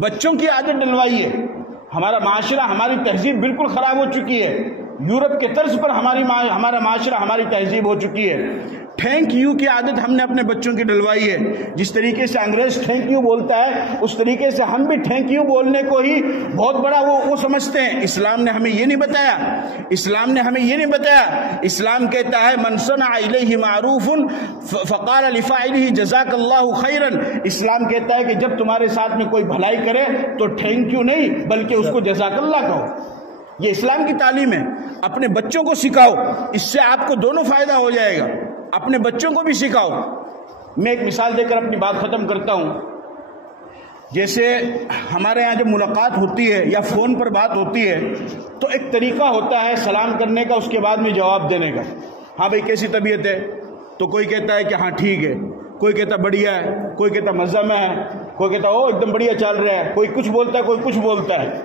بچوں کی عادت ڈلوائیے. ہمارا معاشرہ، ہماری تہذیب بالکل خراب ہو چکی ہے. یورپ کے طرز پر ہمارا معاشرہ، ہماری تہذیب ہو چکی ہے. تھینک یو کی عادت ہم نے اپنے بچوں کی ڈلوائی ہے. جس طریقے سے انگریز تھینک یو بولتا ہے، اس طریقے سے ہم بھی تھینک یو بولنے کو ہی بہت بڑا وہ سمجھتے ہیں. اسلام نے ہمیں یہ نہیں بتایا. اسلام نے ہمیں یہ نہیں بتایا. اسلام کہتا ہے من صنع الیہ معروف فقال لفاعلہ جزاک اللہ خیرا. اسلام کہتا ہے کہ جب تمہارے ساتھ میں کوئی بھلائی کرے تو تھینک یو نہیں بلکہ اس کو جزاک اللہ کہو. یہ اسلام کی تعلیم ہے. اپنے بچوں کو سکھاؤ، اس سے آپ کو دونوں فائدہ ہو جائے گا. اپنے بچوں کو بھی سکھاؤ. میں ایک مثال دے کر اپنی بات ختم کرتا ہوں. جیسے ہمارے یہاں جب ملاقات ہوتی ہے یا فون پر بات ہوتی ہے تو ایک طریقہ ہوتا ہے سلام کرنے کا، اس کے بعد میں جواب دینے کا. ہاں بھائی کیسی طبیعت ہے؟ تو کوئی کہتا ہے کہ ہاں ٹھیک ہے، کوئی کہتا بڑھیا ہے، کوئی کہتا مزہ میں ہے، کوئی کہتا او ایک دم بڑھیا چل رہا ہے، کوئی کچھ بولتا ہے، کوئی کچھ بولتا ہے.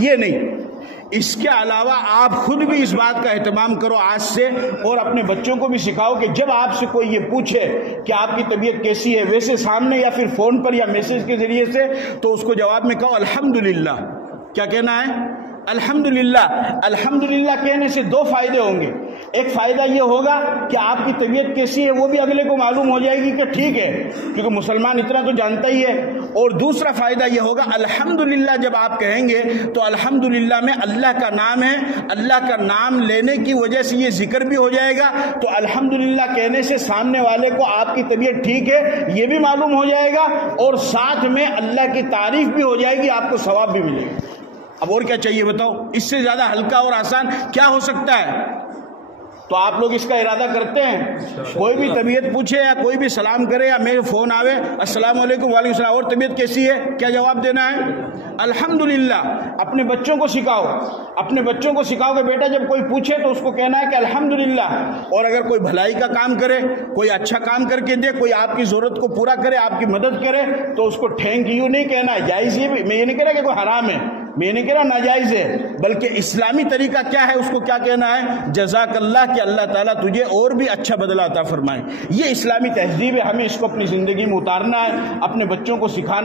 یہ نہیں. اس کے علاوہ آپ خود بھی اس بات کا اہتمام کرو آج سے، اور اپنے بچوں کو بھی سکھاؤ کہ جب آپ سے کوئی یہ پوچھے کہ آپ کی طبیعت کیسی ہے، ویسے سامنے یا پھر فون پر یا میسج کے ذریعے سے، تو اس کو جواب میں کہو الحمدللہ. کیا کہنا ہے؟ الحمدللہ. الحمدللہ کہنے سے دو فائدے ہوں گے. ایک فائدہ یہ ہوگا کہ آپ کی طبیعت کیسی ہے وہ بھی اگلے کو معلوم ہو جائے گی کہ ٹھیک ہے، کیونکہ مسلمان اتنا تو جانتا ہی ہے. اور دوسرا فائدہ یہ ہوگا الحمدللہ جب آپ کہیں گے تو الحمدللہ میں اللہ کا نام ہے، اللہ کا نام لینے کی وجہ سے یہ ذکر بھی ہو جائے گا. تو الحمدللہ کہنے سے سامنے والے کو آپ کی طبیعت ٹھیک ہے یہ بھی معلوم ہو جائے گا، اور ساتھ میں اللہ کی تعریف بھی ہو جائے گی، آپ کو ثواب بھی ملے گا. اب اور کیا چاہیے بتاؤ؟ اس سے زیادہ ہلکا اور آسان کیا ہو سکتا ہے؟ تو آپ لوگ اس کا ارادہ کرتے ہیں؟ کوئی بھی طبیعت پوچھے یا کوئی بھی سلام کرے یا میرے فون آوے السلام علیکم وعلیکم السلام، اور طبیعت کیسی ہے، کیا جواب دینا ہے؟ الحمدللہ. اپنے بچوں کو سکھاؤ. اپنے بچوں کو سکھاؤ کہ بیٹا جب کوئی پوچھے تو اس کو کہنا ہے کہ الحمدللہ. اور اگر کوئی بھلائی کا کام کرے، کوئی اچھا کام کر کے دے، کوئی آپ کی ضرورت کو پورا کرے، آپ کی مدد کرے، تو اس کو تھینک یو نہیں کہنا ہے. جائز یہ بھی، میں یہ نہیں کہہ رہا کہ کوئی حرام ہے، میں نے کہا ناجائز ہے، بلکہ اسلامی طریقہ کیا ہے اس کو کیا کہنا ہے؟ جزاک اللہ، کہ اللہ تعالیٰ تجھے اور بھی اچھا بدلہ عطا فرمائے. یہ اسلامی تہذیب ہے. ہمیں اس کو اپنی زندگی میں اتارنا ہے، اپنے بچوں کو سکھانا